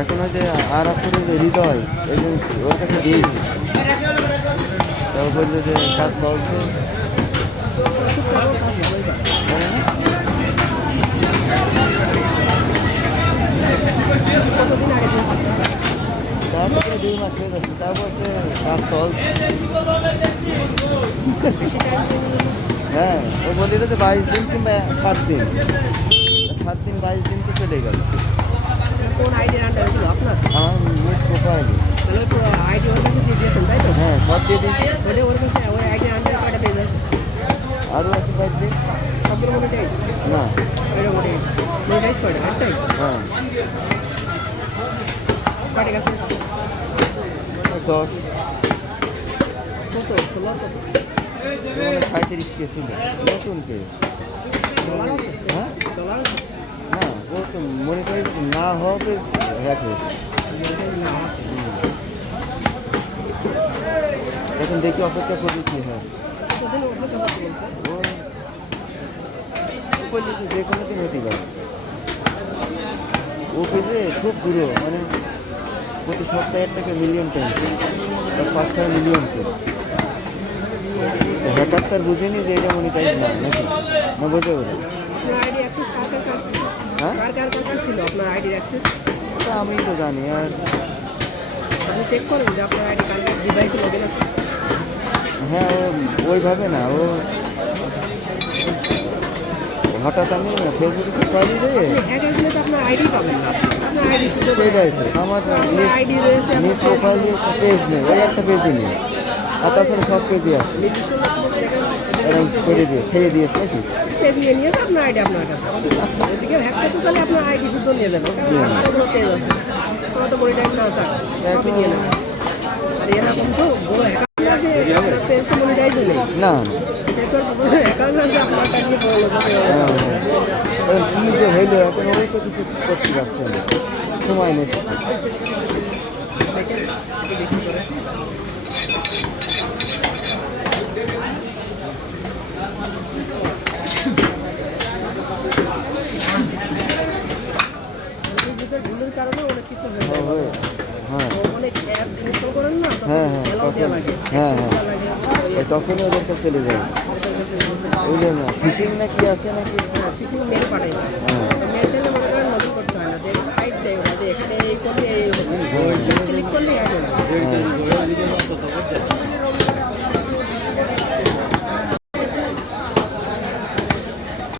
এখন ওই যে আর আপনার যে হৃদয় এজেন্সি ওর কাছে দিয়েছি, তাও বললো যে কাজ চলছে। তারপরে 2 মাস হয়ে যাচ্ছে, তা বলছে কাজ চলছে। হ্যাঁ, ও বলি যে 22 দিন কিংবা 7 দিন, 7 দিন 22 দিন তো চলে গেল। কোন আইডির আন্ডারে ছিল আপনার? আমার মিস প্রোফাইল। তাহলে পুরো আইডি ওর কাছে দিয়ে দিয়েছেন তাই তো? হ্যাঁ, সব দিয়ে দিয়েছি। ওটা ওর কাছে ওই আইডির আন্ডারে কয়টা পেজ আছে? আরও আছে 4 দিন। সবগুলো মনিটাইজ? না। ওইটা মনিটাইজ কয়টা? একটাই? হ্যাঁ, কয়টা কাছে আছে? 10 কত? 16 কত? 35 কে ছিল নতুন কে। ডলার আছে? হ্যাঁ, ডলার আছে? না ও তো মনিটাইজ না হবে হ্যাক হয়েছে। মনিটাইজ না হওয়া। এখন দেখি অপেক্ষা করি কি হয়। কতদিন অপেক্ষা করতে বলছে? ও বললি যে কোনো দিন হতে পারে। ও পেজে খুব দূর, মানে প্রতি সপ্তাহে একটা মিলিয়ন টাইমস, 5-6 মিলিয়ন কে। হ্যাকার তার বুঝেনি যে এটা মনিটাইজ না, নাকি না বোঝে ওরা। আপনার আইডি অ্যাক্সেস কার কার কাছে ছিল? হ্যাঁ, কার কাছে ছিল আপনার আইডির অ্যাক্সেস? ওটা আমি তো জানি। আর আপনি চেক করেন যে আপনার আইডি কার কার ডিভাইসে লগইন আছে? হ্যাঁ, ও ওইভাবে না, ও হঠাৎ আমি ফেসবুকে পারি যে আপনি হ্যাক হয়ে গেলে তো আপনার আইডি পাবেন না। আপনার আইডি শুধু সেটাই তো আমার আপনার আইডি রয়েছে, নিজ প্রোফাইল দিয়ে পেজ নেই, ওই একটা পেজই নেই। আর তাছাড়া সব পেজই আছে, নির্দিষ্ট এরকম করে দিয়ে খেয়ে দিয়েছে নাকি। পেজ নিয়ে নিয়ে তো আপনার আইডি আপনার কাছে। এদিকে হ্যাক করতে তাহলে আপনার আইডি শুদ্ধ নিয়ে যাবেন, কারণ আপনার পেজ আছে, ওরা তো মনিটাইজ না চায়, সবই নিয়ে নেবে। আর এরকম তো বড় হ্যাকার যে পেজ তো মনিটাইজ নেই, না, হ্যাকার না যে আপনার কাছে নিয়ে বড় লোক হবে। এখন কি যে হইলো, এখন ওই তো কিছু করতে পারছে না, সময় নেই। দেখেন, এটি দেখি করে। নিজেদের ভুলের কারণে অনেক কিছু হয়ে যায়। হ্যাঁ, তো অনেক অ্যাপস ইনস্টল করেন না, তখন হ্যাঁ, হ্যাঁ, অ্যালাউ দেওয়া লাগে, হ্যাঁ, access হ্যাঁ। দেওয়া লাগে। ওই তখনই ওদের কাছে চলে যায়। ওই জন্য ফিশিং নাকি আছে নাকি। ফিশিং মেল পাঠাই না, হ্যাঁ, মেল দিলে মনে করেন লগ ইন করতে হয় না, দেখে সাইট দেয় ওরা যে এখানে এই করলে এই ক্লিক করলে অ্যাড হবে।